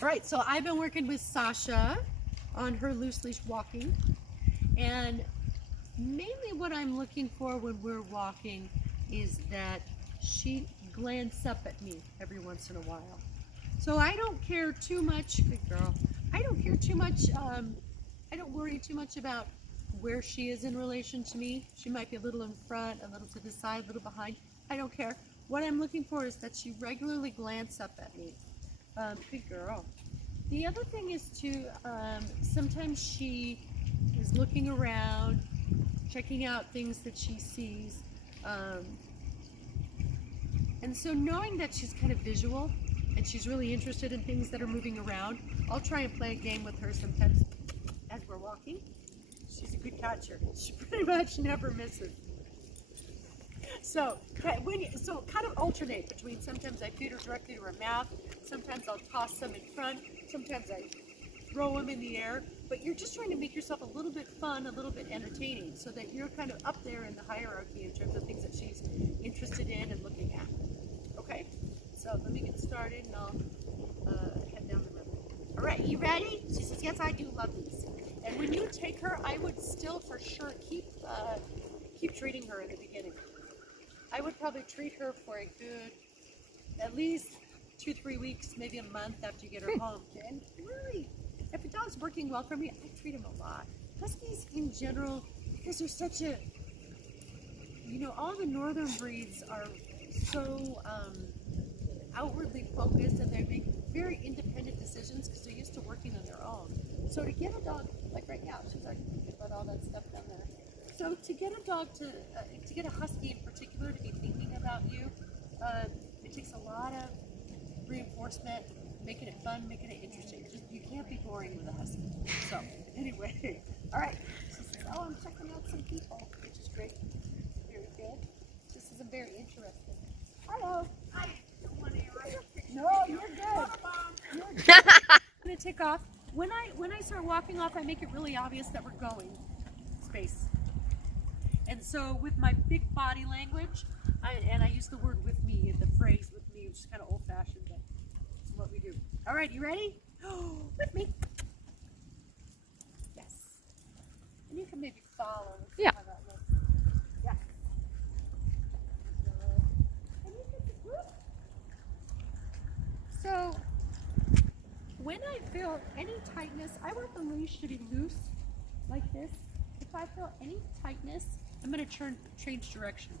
All right, so I've been working with Sasha on her loose leash walking, and mainly what I'm looking for when we're walking is that she glances up at me every once in a while. So I don't care too much, good girl, I don't care too much, I don't worry too much about where she is in relation to me. She might be a little in front, a little to the side, a little behind. I don't care. What I'm looking for is that she regularly glances up at me. Good girl. The other thing is to, sometimes she is looking around, checking out things that she sees. And so knowing that she's kind of visual and she's really interested in things that are moving around, I'll try and play a game with her sometimes as we're walking. She's a good catcher. She pretty much never misses. So kind of alternate between sometimes I feed her directly to her mouth, sometimes I'll toss some in front, sometimes I throw them in the air, but you're just trying to make yourself a little bit fun, a little bit entertaining, so that you're kind of up there in the hierarchy in terms of things that she's interested in and looking at. Okay, so let me get started and I'll head down the river. All right, you ready? She says, yes, I do love these. And when you take her, I would still for sure keep treating her in the beginning. I would probably treat her for a good, at least 2-3 weeks, maybe a month after you get her home. And really, if a dog's working well for me, I treat him a lot. Huskies in general, because they're such a, you know, all the northern breeds are so outwardly focused and they make very independent decisions because they're used to working on their own. So to get a dog, like right now, she's already thinking about all that stuff down there. So to get a dog to get a husky in particular to be thinking about you, it takes a lot of reinforcement, making it fun, making it interesting. You can't be boring with a husky. So anyway, all right. She says, oh, I'm checking out some people, which is great. Very good. This is a very interesting. Hello. Hi. No, you're good. You're good. I'm gonna take off. When I start walking off, I make it really obvious that we're going space. And so with my big body language, I use the word with me, the phrase with me, which is kind of old-fashioned, but it's what we do. All right, you ready? With me. Yes. And you can maybe follow. Yeah. How that looks. Yeah. So when I feel any tightness, I want the leash to be loose, like this. If I feel any tightness, I'm going to change direction.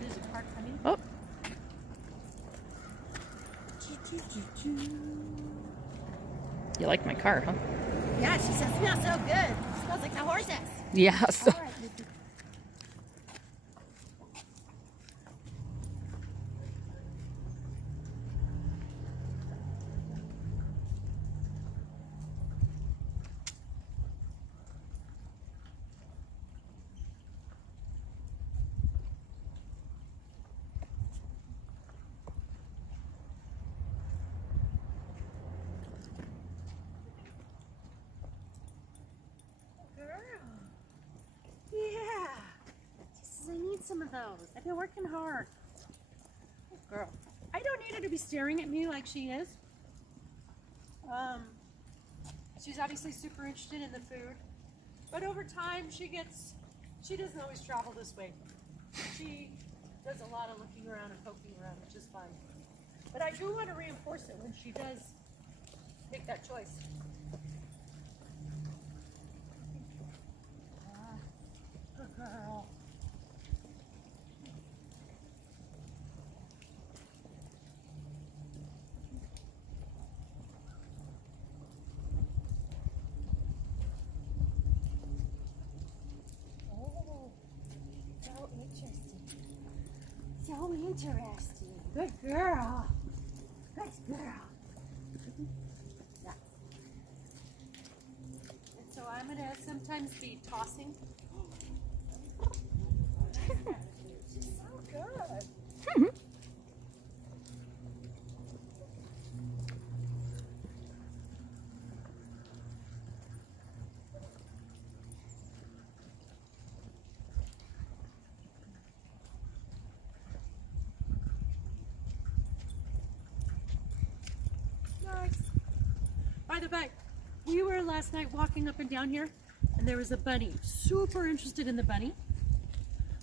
There's a car coming. Oh. You like my car, huh? Yeah, she says, smells so good. It smells like the horses. Yes. All right. Yeah. She says, I need some of those. I've been working hard. Good girl. I don't need her to be staring at me like she is. She's obviously super interested in the food. But over time, she doesn't always travel this way. She does a lot of looking around and poking around, which is fine. But I do want to reinforce it when she does make that choice. Good girl. Oh, so interesting. So interesting. Good girl. Good girl. Yeah. And so I'm going to sometimes be tossing. She's so good. but we were last night walking up and down here, and there was a bunny. Super interested in the bunny,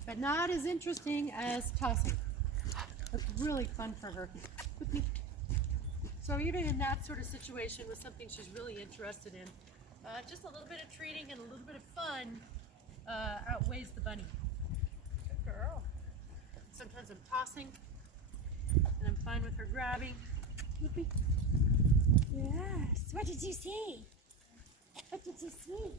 but not as interesting as tossing. It's really fun for her. With me. So even in that sort of situation with something she's really interested in, just a little bit of treating and a little bit of fun outweighs the bunny. Good girl. Sometimes I'm tossing, and I'm fine with her grabbing. With me. Yes. What did you see? What did you see?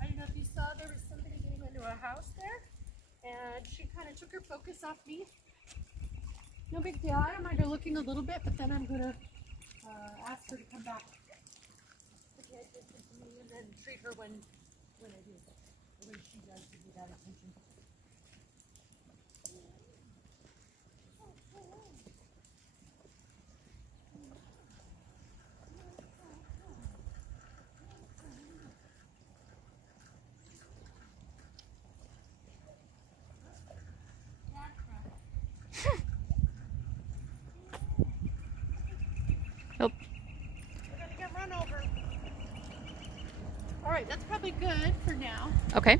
I don't know if you saw, there was somebody getting into a house there, and she kind of took her focus off me. No big deal. I don't mind her looking a little bit, but then I'm going to ask her to come back. Okay, just to me, and then treat her when I do, or when she does give me that attention. Nope. We're going to get run over. All right, that's probably good for now. Okay.